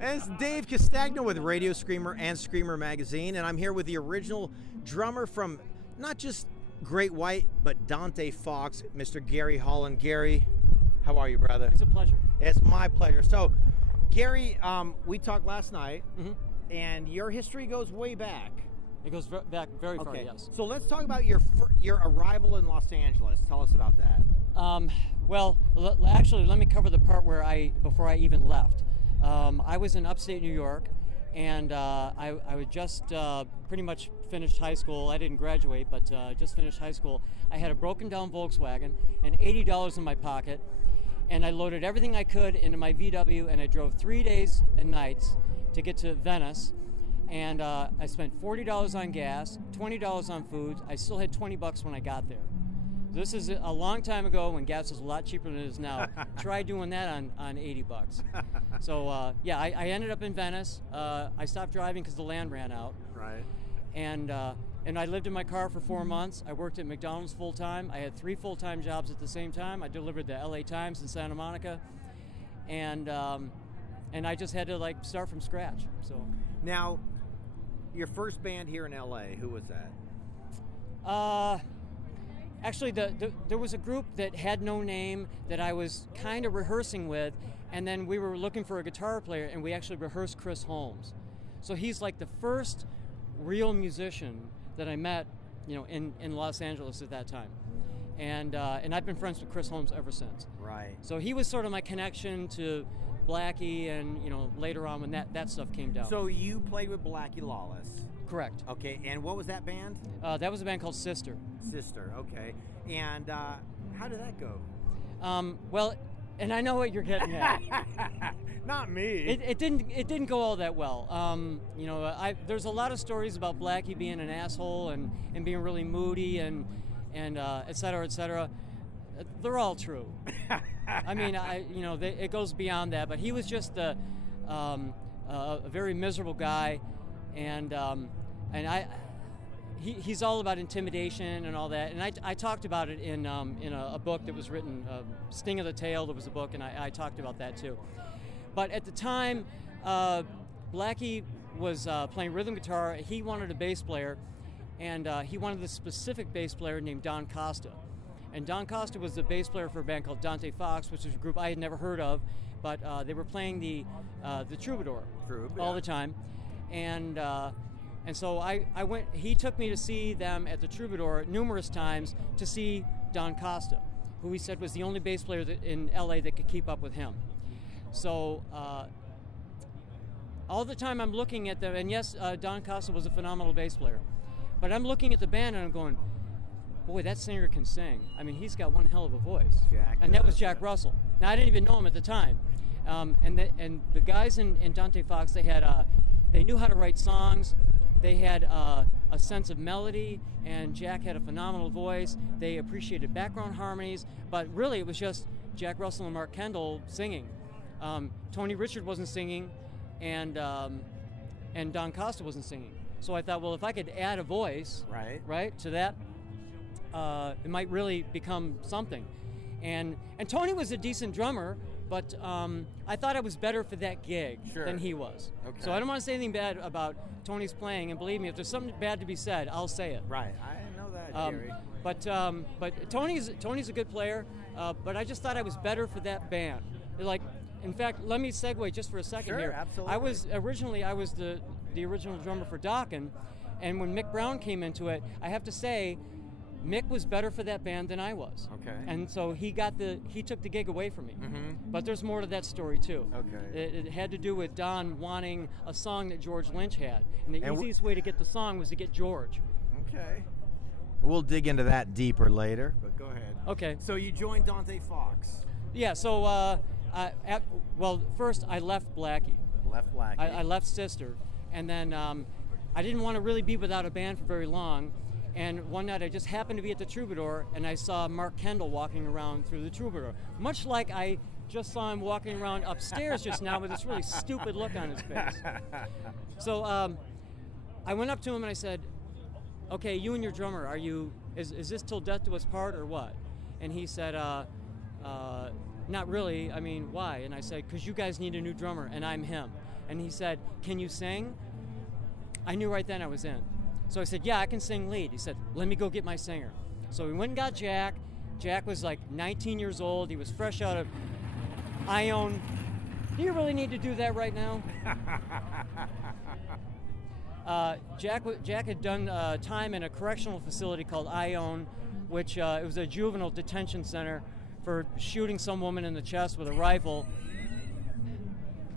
And it's Dave Castagno with Radio Screamer and Screamer Magazine, and I'm here with the original drummer from not just Great White, but Dante Fox, Mr. Gary Holland. Gary, how are you, brother? It's a pleasure. It's my pleasure. So, Gary, we talked last night, and your history goes way back. It goes back very far, yes. So let's talk about your arrival in Los Angeles. Tell us about that. Actually, let me cover the part where before I even left. I was in upstate New York, and I would just pretty much finished high school. I didn't graduate, but just finished high school. I had a broken down Volkswagen and $80 in my pocket, and I loaded everything I could into my VW, and I drove 3 days and nights to get to Venice. And I spent $40 on gas, $20 on food. I still had $20 when I got there. This is a long time ago when gas was a lot cheaper than it is now. Try doing that on $80. So I ended up in Venice. I stopped driving because the land ran out. Right. And I lived in my car for 4 months. I worked at McDonald's full time. I had 3 full-time jobs at the same time. I delivered the LA Times in Santa Monica, and I just had to start from scratch. So now, your first band here in LA, who was that? Actually, there was a group that had no name that I was kind of rehearsing with, and then we were looking for a guitar player, and we actually rehearsed Chris Holmes. So he's like the first real musician that I met, in Los Angeles at that time, and I've been friends with Chris Holmes ever since. Right. So he was sort of my connection to Blackie, and later on when that stuff came down. So you played with Blackie Lawless. Correct. Okay, and what was that band? That was a band called Sister. Sister, okay. And how did that go? And I know what you're getting at. Not me. It didn't go all that well. There's a lot of stories about Blackie being an asshole and being really moody and et cetera, et cetera. They're all true. I mean, it goes beyond that. But he was just a very miserable guy, and he's all about intimidation and all that. And I talked about it in a book that was written, Sting of the Tail. There was a book, and I talked about that too. But at the time, Blackie was playing rhythm guitar. He wanted a bass player, and he wanted this specific bass player named Don Costa. And Don Costa was the bass player for a band called Dante Fox, which was a group I had never heard of, but they were playing the Troubadour all the time. And so I went. He took me to see them at the Troubadour numerous times to see Don Costa, who he said was the only bass player in LA that could keep up with him. So all the time I'm looking at them, and yes, Don Costa was a phenomenal bass player, but I'm looking at the band and I'm going, boy, that singer can sing. I mean, he's got one hell of a voice. And that was Jack Russell. Now, I didn't even know him at the time. And the guys in Dante Fox, they knew how to write songs. They had a sense of melody, and Jack had a phenomenal voice. They appreciated background harmonies, but really it was just Jack Russell and Mark Kendall singing. Tony Richard wasn't singing, and Don Costa wasn't singing. So I thought, well, if I could add a voice right to that, it might really become something. And Tony was a decent drummer, but I thought I was better for that gig than he was. Okay. So I don't want to say anything bad about Tony's playing, and believe me, if there's something bad to be said, I'll say it. Right, I know that, Gary. But Tony's a good player, but I just thought I was better for that band. In fact, let me segue just for a second here. Sure, absolutely. I was the original drummer for Dokken, and when Mick Brown came into it, I have to say, Mick was better for that band than I was. Okay. And so he took the gig away from me. Mm-hmm. But there's more to that story too. Okay. It had to do with Don wanting a song that George Lynch had, and the easiest way to get the song was to get George. Okay. We'll dig into that deeper later. But go ahead. Okay. So you joined Dante Fox. Yeah. So first I left Blackie. Left Blackie. I left Sister, and then I didn't want to really be without a band for very long. And one night I just happened to be at the Troubadour, and I saw Mark Kendall walking around through the Troubadour, much like I just saw him walking around upstairs just now with this really stupid look on his face. So I went up to him and I said, okay, you and your drummer, is this till death do us part or what? And he said, not really. I mean, why? And I said, because you guys need a new drummer, and I'm him. and he said, "Can you sing?" I knew right then I was in. So I said, "Yeah, I can sing lead." He said, "Let me go get my singer." So we went and got Jack. Jack was like 19 years old. He was fresh out of Ione. Do you really need to do that right now? Jack had done time in a correctional facility called Ione, which it was a juvenile detention center for shooting some woman in the chest with a rifle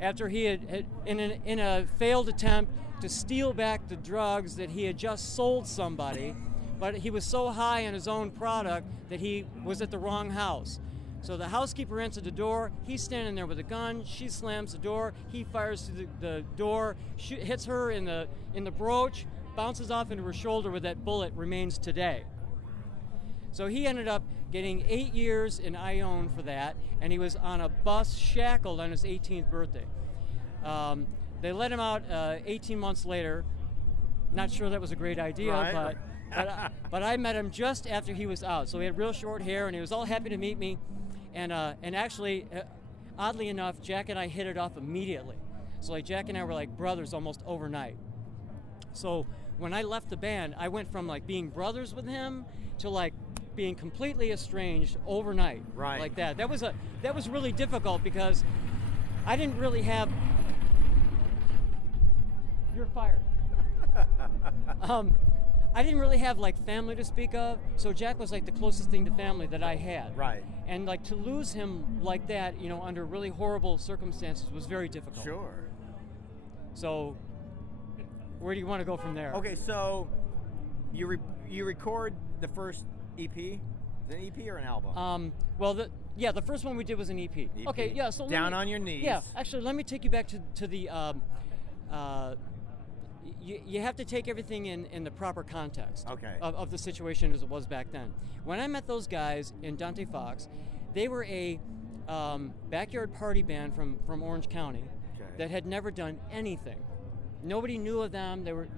after he had in a failed attempt to steal back the drugs that he had just sold somebody, but he was so high on his own product that he was at the wrong house. So the housekeeper answered the door. He's standing there with a gun. She slams the door. He fires through the door, hits her in the brooch, bounces off into her shoulder where that bullet remains today. So he ended up getting 8 years in Ione for that, and he was on a bus shackled on his 18th birthday. They let him out 18 months later. Not sure that was a great idea, right. but I met him just after he was out. So he had real short hair, and he was all happy to meet me. And actually, oddly enough, Jack and I hit it off immediately. So like Jack and I were like brothers almost overnight. So when I left the band, I went from like being brothers with him to like being completely estranged overnight. Right. Like that. That was really difficult because I didn't really have. You're fired. I didn't really have like family to speak of, so Jack was like the closest thing to family that I had. Right. And like to lose him like that, under really horrible circumstances was very difficult. Sure. So, where do you want to go from there? Okay, so you record the first EP. Is it an EP or an album? Well, the first one we did was an EP. EP. Okay, yeah. So Down on Your Knees. Yeah, actually, let me take you back to the. You have to take everything in the proper context of the situation as it was back then. When I met those guys in Dante Fox, they were a backyard party band from Orange County that had never done anything. Nobody knew of them. They were,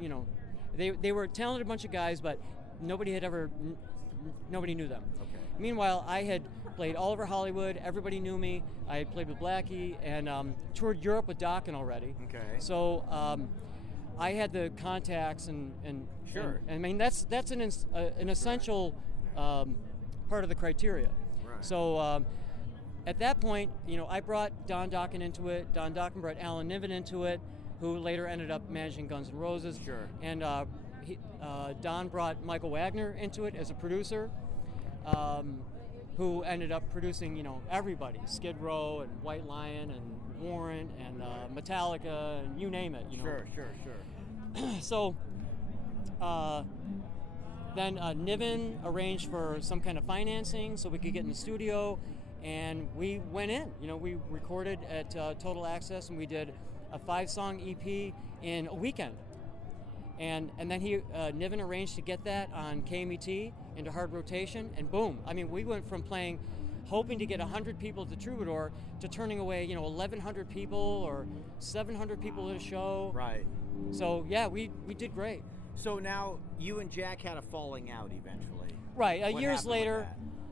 they were a talented bunch of guys, but nobody knew them. Okay. Meanwhile, I had played all over Hollywood. Everybody knew me. I had played with Blackie and toured Europe with Dokken already. Okay. So. I had the contacts and sure. And I mean that's an essential part of the criteria. Right. So at that point, I brought Don Dokken into it. Don Dokken brought Alan Niven into it, who later ended up managing Guns N' Roses. Sure. And Don brought Michael Wagner into it as a producer, who ended up producing everybody, Skid Row and White Lion and Warrant and Metallica and you name it. Sure. So then Niven arranged for some kind of financing so we could get in the studio, and we went in. We recorded at Total Access, and we did a 5-song EP in a weekend. And then Niven arranged to get that on KMET into hard rotation, and boom. I mean, we went from hoping to get 100 people at the Troubadour to turning away, 1,100 people or 700 people at a show. Right. So yeah, we did great. So now you and Jack had a falling out eventually. Right. Years later.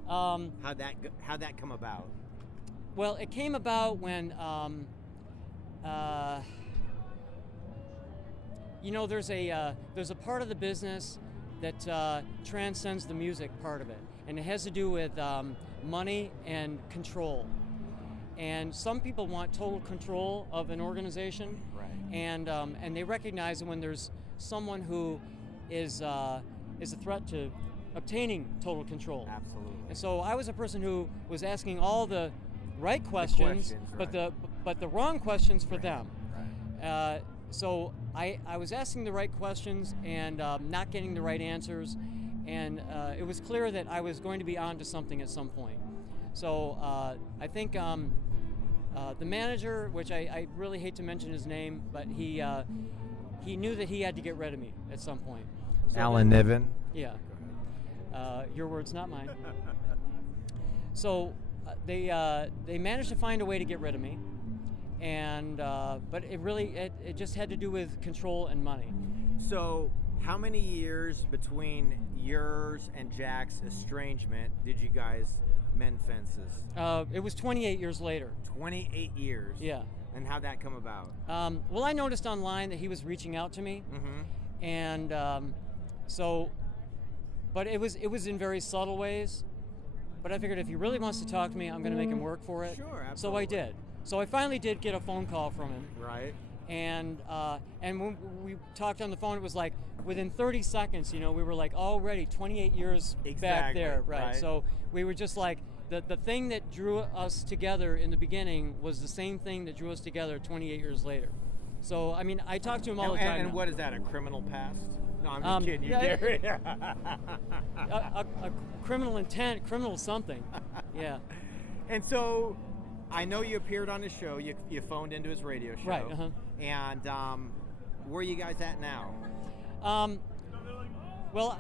How'd that come about? Well, it came about when there's a part of the business that transcends the music part of it, and it has to do with money and control. And some people want total control of an organization, right? And they recognize that when there's someone who is a threat to obtaining total control. Absolutely. And so I was a person who was asking all the right questions, but the wrong questions for them. Right. So I was asking the right questions and not getting the right answers, and it was clear that I was going to be on to something at some point. So I think the manager, which I really hate to mention his name, but he knew that he had to get rid of me at some point. So Alan Niven? Yeah. Your words, not mine. So they managed to find a way to get rid of me, and but it just had to do with control and money. So how many years between yours and Jack's estrangement did you guys mend fences? It was 28 years later. 28 years. Yeah. And how'd that come about? Well, I noticed online that he was reaching out to me, and but it was in very subtle ways. But I figured if he really wants to talk to me, I'm going to make him work for it. Sure, absolutely. So I did. So I finally did get a phone call from him. Right. And when we talked on the phone, it was like within 30 seconds, we were like already 28 years back there, right? So we were just like, the thing that drew us together in the beginning was the same thing that drew us together 28 years later. So, I mean, I talk to him all the time. And what is that, a criminal past? No, I'm just kidding you, yeah, Gary. a criminal intent, criminal something, yeah. And so, I know you appeared on his show. You phoned into his radio show. Right. And where are you guys at now? Well,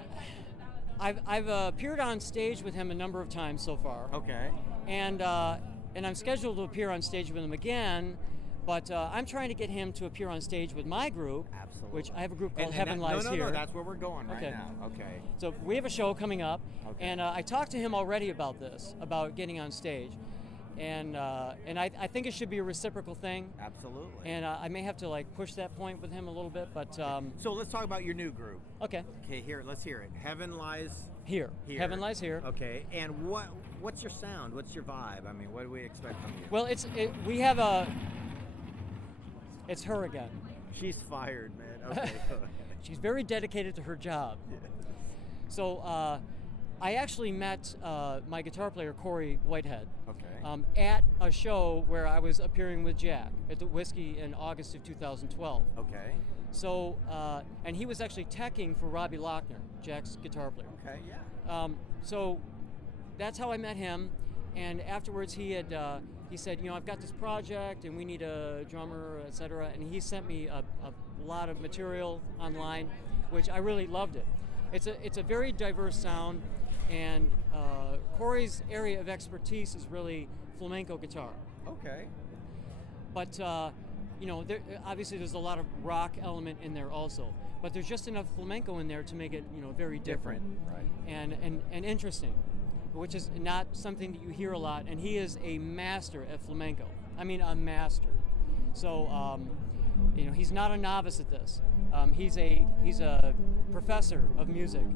I've appeared on stage with him a number of times so far. Okay. And I'm scheduled to appear on stage with him again, but I'm trying to get him to appear on stage with my group. Absolutely. Which I have a group called Heaven Lies Here. No, that's where we're going right now. Okay. So we have a show coming up, okay. And I talked to him already about this, about getting on stage. And I think it should be a reciprocal thing. Absolutely. And I may have to like push that point with him a little bit, but so let's talk about your new group. Okay. Okay, let's hear it. Heaven Lies Here. Heaven Lies Here. Okay. And what's your sound? What's your vibe? I mean, what do we expect from you? Well, it's her again. She's fired, man. Okay. She's very dedicated to her job. Yeah. So I actually met my guitar player, Corey Whitehead, okay. At a show where I was appearing with Jack at the Whiskey in August of 2012. Okay. So, and he was actually teching for Robbie Lochner, Jack's guitar player. Okay, yeah. So that's how I met him, and afterwards he said, I've got this project and we need a drummer, etc. And he sent me a lot of material online, which I really loved it. It's a very diverse sound, and Corey's area of expertise is really flamenco guitar. Okay. But obviously there's a lot of rock element in there also. But there's just enough flamenco in there to make it very different, right? And interesting, which is not something that you hear a lot. And he is a master at flamenco. I mean, a master. So he's not a novice at this. He's a professor of music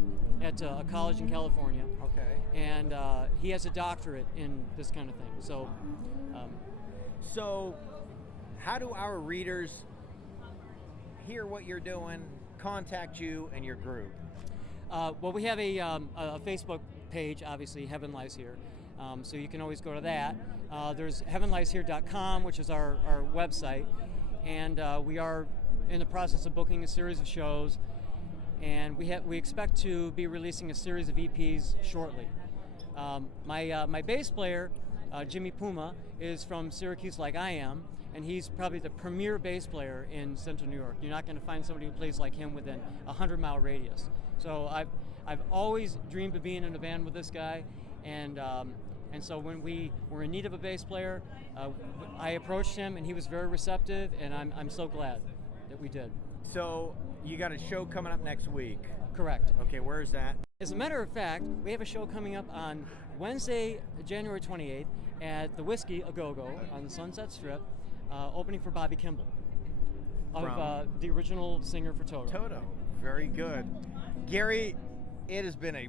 at a college in California. Okay. And he has a doctorate in this kind of thing. So, how do our readers hear what you're doing, contact you and your group? Well, we have a Facebook page, obviously, Heaven Lies Here. So you can always go to that. There's heavenlieshere.com, which is our website. And we are in the process of booking a series of shows. And we expect to be releasing a series of EPs shortly. My bass player, Jimmy Puma, is from Syracuse like I am, and he's probably the premier bass player in Central New York. You're not going to find somebody who plays like him within a 100-mile radius. So I've always dreamed of being in a band with this guy, and so when we were in need of a bass player, I approached him, and he was very receptive, and I'm so glad that we did. So you got a show coming up next week. Correct. Okay, where is that? As a matter of fact, we have a show coming up on Wednesday, January 28th at the Whiskey A Go-Go on the Sunset Strip, opening for Bobby Kimball, of the original singer for Toto. Very good. Gary, it has been a